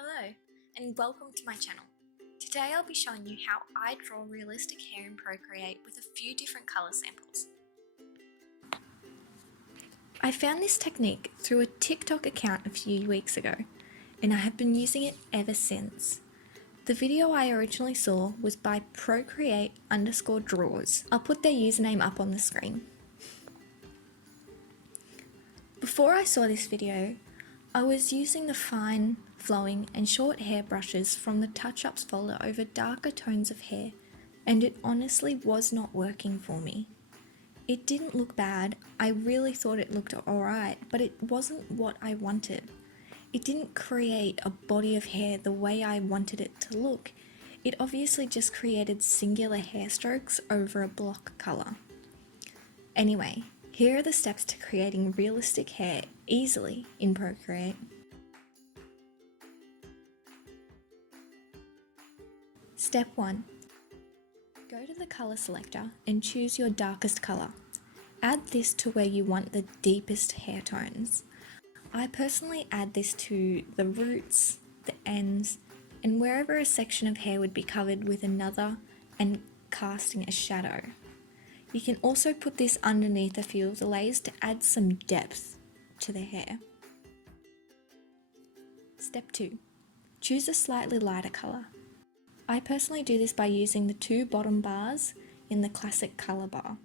Hello, and welcome to my channel. Today I'll be showing you how I draw realistic hair in Procreate with a few different colour samples. I found this technique through a TikTok account a few weeks ago, and I have been using it ever since. The video I originally saw was by Procreate_draws. I'll put their username up on the screen. Before I saw this video, I was using the fine, flowing and short hair brushes from the touch-ups folder over darker tones of hair, and it honestly was not working for me. It didn't look bad, I really thought it looked alright, but it wasn't what I wanted. It didn't create a body of hair the way I wanted it to look. It obviously just created singular hair strokes over a block colour. Anyway, here are the steps to creating realistic hair easily in Procreate. Step 1. Go to the colour selector and choose your darkest colour. Add this to where you want the deepest hair tones. I personally add this to the roots, the ends, and wherever a section of hair would be covered with another and casting a shadow. You can also put this underneath a few of the layers to add some depth to the hair. Step 2. Choose a slightly lighter colour. I personally do this by using the two bottom bars in the classic colour bar.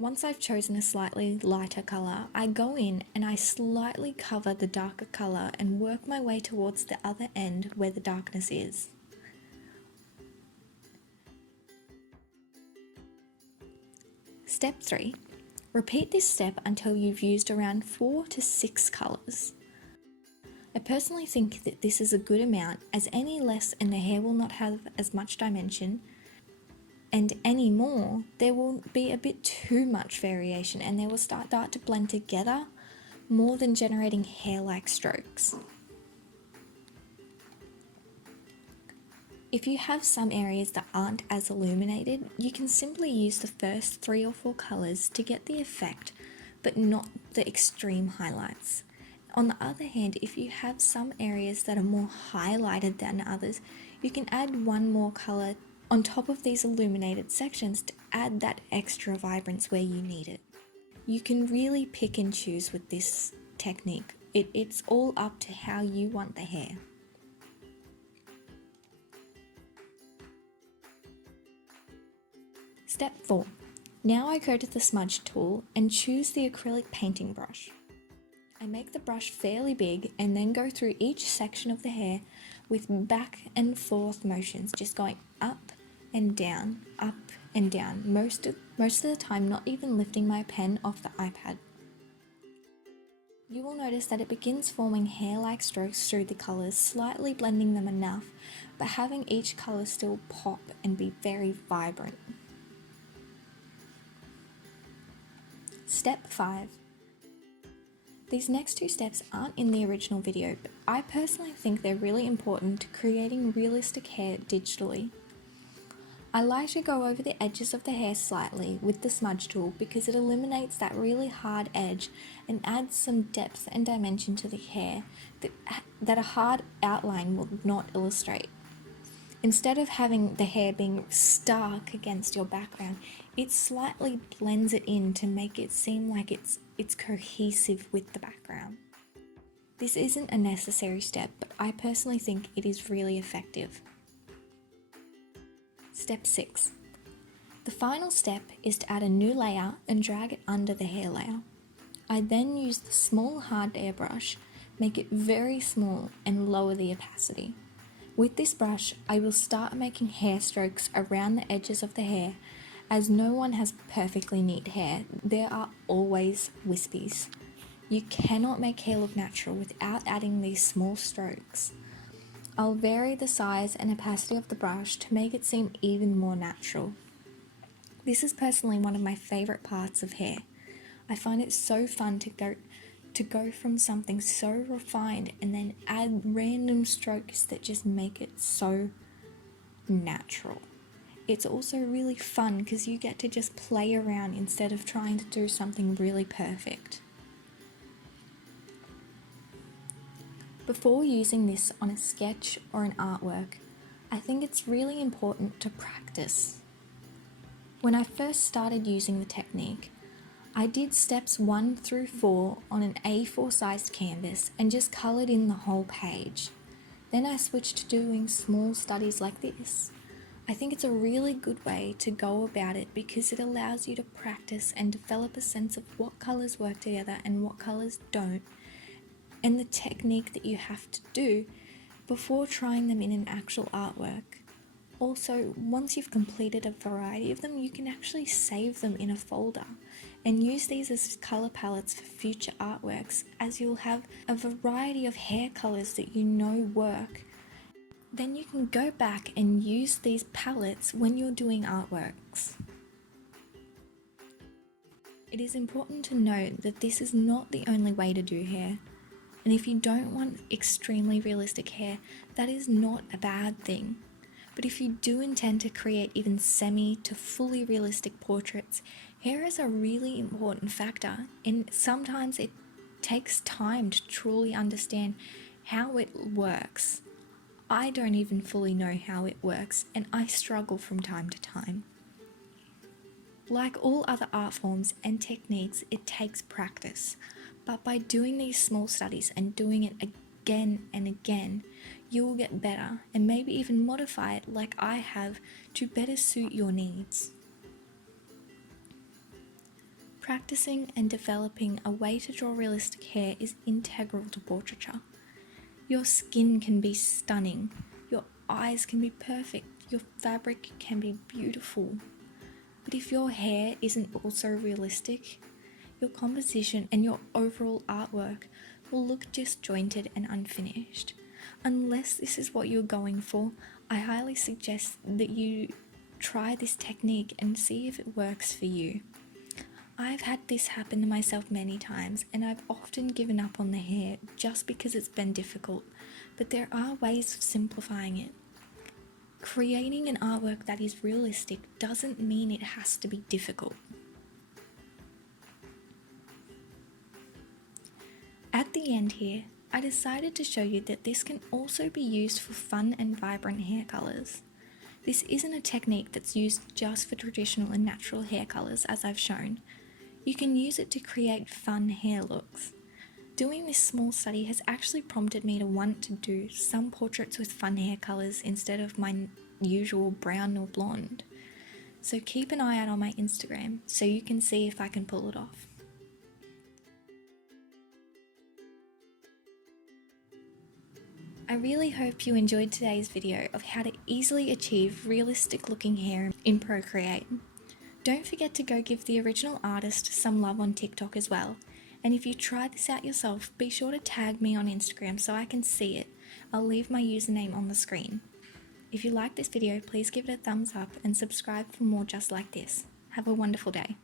Once I've chosen a slightly lighter colour, I go in and I slightly cover the darker colour and work my way towards the other end where the darkness is. Step 3. Repeat this step until you've used around 4 to 6 colours. I personally think that this is a good amount, as any less and the hair will not have as much dimension, and any more there will be a bit too much variation and they will start to blend together more than generating hair-like strokes. If you have some areas that aren't as illuminated, you can simply use the first 3 or 4 colours to get the effect, but not the extreme highlights. On the other hand, if you have some areas that are more highlighted than others, you can add one more colour on top of these illuminated sections to add that extra vibrance where you need it. You can really pick and choose with this technique. It's all up to how you want the hair. Step 4. Now I go to the smudge tool and choose the acrylic painting brush. I make the brush fairly big and then go through each section of the hair with back and forth motions, just going up and down, up and down, most of the time not even lifting my pen off the iPad. You will notice that it begins forming hair-like strokes through the colours, slightly blending them enough, but having each colour still pop and be very vibrant. Step 5. These next 2 steps aren't in the original video, but I personally think they're really important to creating realistic hair digitally. I like to go over the edges of the hair slightly with the smudge tool because it eliminates that really hard edge and adds some depth and dimension to the hair that a hard outline will not illustrate. Instead of having the hair being stark against your background, it slightly blends it in to make it seem like it's cohesive with the background. This isn't a necessary step, but I personally think it is really effective. Step 6. The final step is to add a new layer and drag it under the hair layer. I then use the small hard airbrush, make it very small and lower the opacity. With this brush, I will start making hair strokes around the edges of the hair, as no one has perfectly neat hair. There are always wispies. You cannot make hair look natural without adding these small strokes. I'll vary the size and opacity of the brush to make it seem even more natural. This is personally one of my favourite parts of hair. I find it so fun to go from something so refined and then add random strokes that just make it so natural. It's also really fun because you get to just play around instead of trying to do something really perfect. Before using this on a sketch or an artwork, I think it's really important to practice. When I first started using the technique, I did steps 1 through 4 on an A4 sized canvas and just coloured in the whole page. Then I switched to doing small studies like this. I think it's a really good way to go about it because it allows you to practice and develop a sense of what colours work together and what colours don't, and the technique that you have to do before trying them in an actual artwork. Also, once you've completed a variety of them, you can actually save them in a folder and use these as colour palettes for future artworks, as you'll have a variety of hair colours that you know work. Then you can go back and use these palettes when you're doing artworks. It is important to note that this is not the only way to do hair. And if you don't want extremely realistic hair, that is not a bad thing. But if you do intend to create even semi to fully realistic portraits, hair is a really important factor, and sometimes it takes time to truly understand how it works. I don't even fully know how it works, and I struggle from time to time. Like all other art forms and techniques, it takes practice. But by doing these small studies and doing it again and again, you will get better and maybe even modify it like I have to better suit your needs. Practicing and developing a way to draw realistic hair is integral to portraiture. Your skin can be stunning, your eyes can be perfect, your fabric can be beautiful. But if your hair isn't also realistic, your composition and your overall artwork will look disjointed and unfinished. Unless this is what you're going for, I highly suggest that you try this technique and see if it works for you. I've had this happen to myself many times, and I've often given up on the hair just because it's been difficult, but there are ways of simplifying it. Creating an artwork that is realistic doesn't mean it has to be difficult. At the end here, I decided to show you that this can also be used for fun and vibrant hair colours. This isn't a technique that's used just for traditional and natural hair colours, as I've shown. You can use it to create fun hair looks. Doing this small study has actually prompted me to want to do some portraits with fun hair colours instead of my usual brown or blonde. So keep an eye out on my Instagram so you can see if I can pull it off. I really hope you enjoyed today's video of how to easily achieve realistic looking hair in Procreate. Don't forget to go give the original artist some love on TikTok as well. And if you try this out yourself, be sure to tag me on Instagram so I can see it. I'll leave my username on the screen. If you like this video, please give it a thumbs up and subscribe for more just like this. Have a wonderful day.